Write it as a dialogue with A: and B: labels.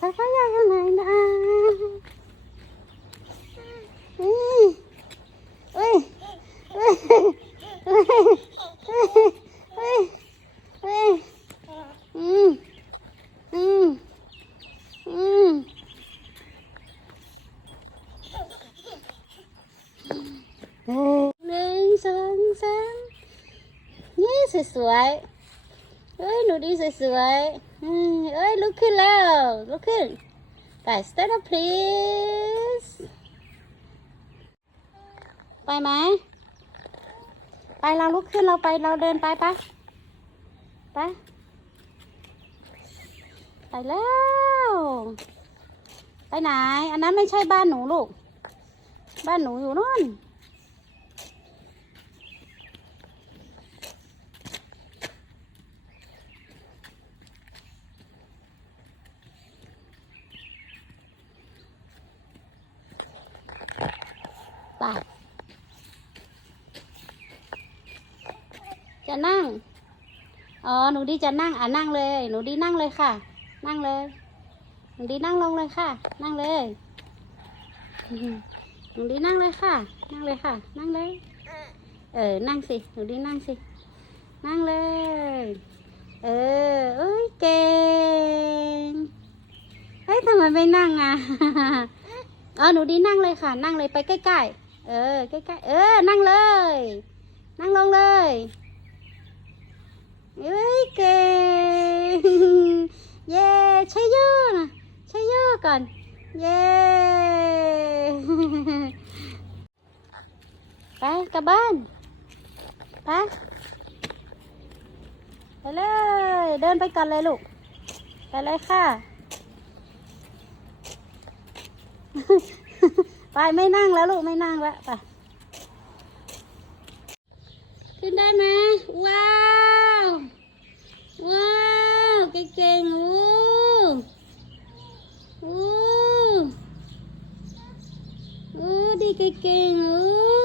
A: สายฟ้ายาวอะไหนะเฮ้ยเฮ้ยเฮ้ยเฮ้ยเฮ้ยเฮ้ยเฮ้ยอืมอืมอืมเฮ้ยหนึ่งสองสามนี่สวยๆ เฮ้ยหนูดีสวยๆอืมเอ้ยลุกขึ้นแล้วลุกขึ้นไป stand up please ไปไหมไปเราลุกขึ้นเราไปเราเดินไปปะไปไปแล้ว ไปไหน อันนั้นไม่ใช่บ้านหนูลูก บ้านหนูอยู่นู่น ไป จะนั่ง อ๋อ หนูดีจะนั่ง อะนั่งเลย หนูดีนั่งเลยค่ะ นั่งเลย หนูดีนั่งลงเลยค่ะ นั่งเลย หนูดีนั่งเลยค่ะ นั่งเลยค่ะ นั่งเลย เออ นั่งสิ หนูดีนั่งสิ นั่งเลย เออเอ้ยเก่งเฮ้ยทำไมไม่นั่งอะอ๋อ หนูดีนั่งเลยค่ะ นั่งเลยไปใกล้ๆ เออใกล้ๆเออ นั่งเลย นั่งลงเลยเอ้ยเก่งเย้ใช่ย่อนะใช่ย่อก่อนเย้ไปกลับบ้านไปไปเลย เดินไปก่อนเลยลูกไปเลยค่ะ ไปไม่นั่งแล้วลูกไม่นั่งแล้วไปขึ้นได้ไหมว้าว ว้าวเก่งๆอู้อู้อู้ดีเก่งๆอู้